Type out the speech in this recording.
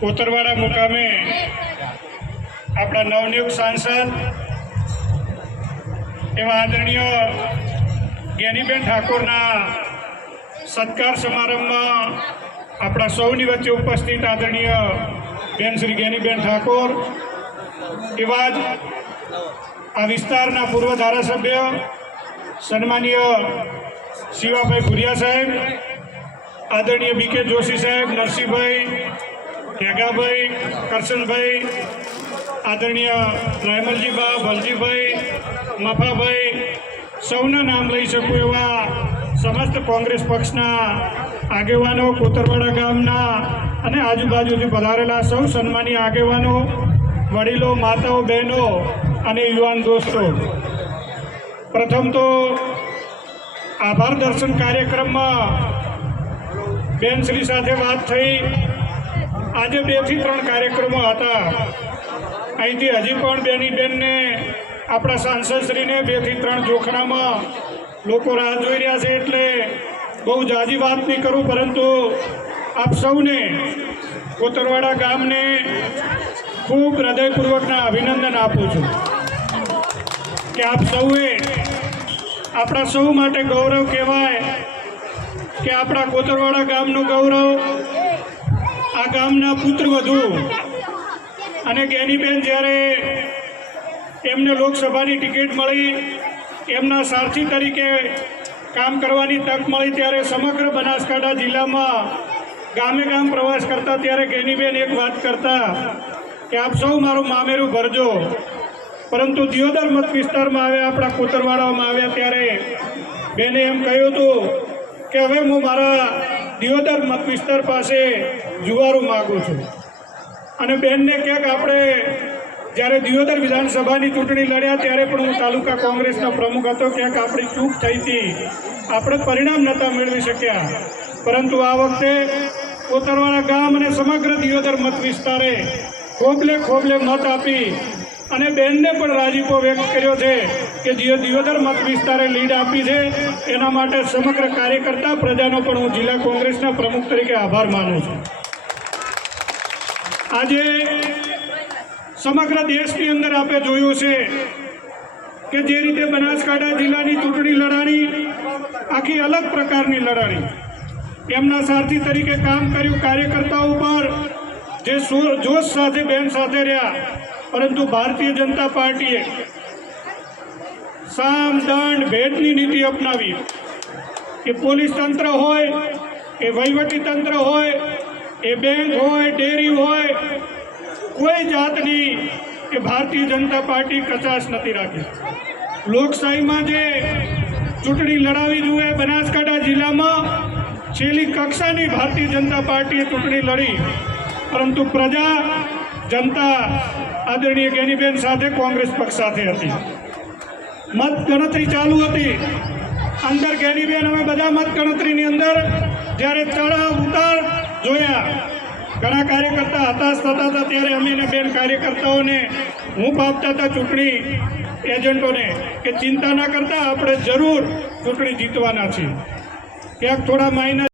કોતરવાડા મુકામે આપણા નવનિયુક્ત સાંસદ એવા આદરણીય જ્ઞાનીબેન ઠાકોરના સત્કાર સમારંભમાં આપણા સૌની વચ્ચે ઉપસ્થિત આદરણીય બેન શ્રી જ્ઞાનીબેન ઠાકોર, એવા જ આ વિસ્તારના પૂર્વ ધારાસભ્ય સન્માનીય શિવાભાઈ ભુરિયા સાહેબ, આદરણીય બી કે જોશી સાહેબ, નરસિંહભાઈ ટેગાભાઈ કરશનભાઈ, આદરણીય રાયમલજીબા ભલજીભાઈ, મફાભાઈ, સૌના નામ લઈ શકું એવા સમસ્ત કોંગ્રેસ પક્ષના આગેવાનો કોતરવાડા ગામના અને આજુબાજુથી પધારેલા સૌ સન્માનીય આગેવાનો, વડીલો, માતાઓ, બહેનો અને યુવાન દોસ્તો. પ્રથમ તો આભાર દર્શન કાર્યક્રમમાં બેન શ્રી સાથે વાત થઈ. આજે બેથી ત્રણ કાર્યક્રમો હતા. અહીંથી હજી પણ બેની બેનને આપણા સાંસદશ્રીને બેથી ત્રણ જોખરામાં લોકો રાહ જોઈ રહ્યા છે એટલે બહુ જાજી વાત નહીં કરું, પરંતુ આપ સૌને કોતરવાડા ગામને ખૂબ હૃદયપૂર્વકના અભિનંદન આપું છું કે આપ સૌએ આપણા સૌ માટે ગૌરવ કહેવાય કે આપણા કોતરવાડા ગામનું ગૌરવ આ ગામના પુત્ર વધુ અને ગેનીબેન જ્યારે એમને લોકસભાની ટિકિટ મળી, એમના સારથી તરીકે કામ કરવાની તક મળી, ત્યારે સમગ્ર બનાસકાંઠા જિલ્લામાં ગામે ગામ પ્રવાસ કરતા ત્યારે ગેનીબેન એક વાત કરતા કે, આપ સૌ મારું મામેરું ભરજો. પરંતુ દિયોદર મત વિસ્તારમાં આવ્યા, આપણા કોતરવાડામાં આવ્યા ત્યારે બેને એમ કહ્યું હતું કે, હવે હું મારા દિયોદર મત વિસ્તાર પાસે જુવારું માગું છું. અને બેનને ક્યાંક આપણે જ્યારે દિયોદર વિધાનસભાની ચૂંટણી લડ્યા ત્યારે પણ હું તાલુકા કોંગ્રેસનો પ્રમુખ હતો, ક્યાંક આપણી ચૂક થઈ હતી. આપણે પરિણામ નહોતા મેળવી શક્યા. પરંતુ આ વખતે કોતરવાળા ગામ અને સમગ્ર દિયોદર મત વિસ્તારે ખોબલે ખોબલે મત આપી અને બેનને પણ રાજીપો વ્યક્ત કર્યો છે. કે જે દિયોદર મત વિસ્તારે લીડ આપી છે, એના માટે સમગ્ર કાર્યકર્તા પ્રજાનો પણ હું જિલ્લા કોંગ્રેસના પ્રમુખ તરીકે આભાર માનું છું. આજે સમગ્ર દેશની અંદર આપણે જોયું છે કે જે રીતે બનાસકાંઠા જિલ્લાની ચૂંટણી લડાણી આખી અલગ પ્રકારની લડાણી. એમના સારથી તરીકે કામ કર્યું કાર્યકર્તાઓ પર, જે જોશ સાથે બેન સાથે રહ્યા. પરંતુ ભારતીય જનતા પાર્ટીએ સામ દંડ ભેટની નીતિ અપનાવી એ પોલીસ તંત્ર હોય એ વહીવટી તંત્ર હોય એ બેંક હોય, ડેરી હોય, કોઈ જાતની એ ભારતીય જનતા પાર્ટી કચાશ નથી રાખી. લોકશાહીમાં જે ચૂંટણી લડાવી જોઈએ બનાસકાંઠા જિલ્લામાં, છેલ્લી કક્ષાની ભારતીય જનતા પાર્ટીએ ચૂંટણી લડી. પરંતુ પ્રજા જનતા આદરણીય જ્ઞાનીબેન સાથે કોંગ્રેસ પક્ષ સાથે હતી. મત ગણતરી ચાલુ હતી. અંદર જ્ઞાનીબેન અમે બધા મત ગણતરીની અંદર જ્યારે ચડાવ ઉતાર જોયા. ઘણા કાર્યકર્તા હતાશ થતા હતા, ત્યારે અમે એને બેન કાર્યકર્તાઓને, હું આપતા હતા ચૂંટણી એજન્ટોને કે ચિંતા ના કરતા આપણે જરૂર ચૂંટણી જીતવાના છીએ. ક્યાંક થોડા માઇનસ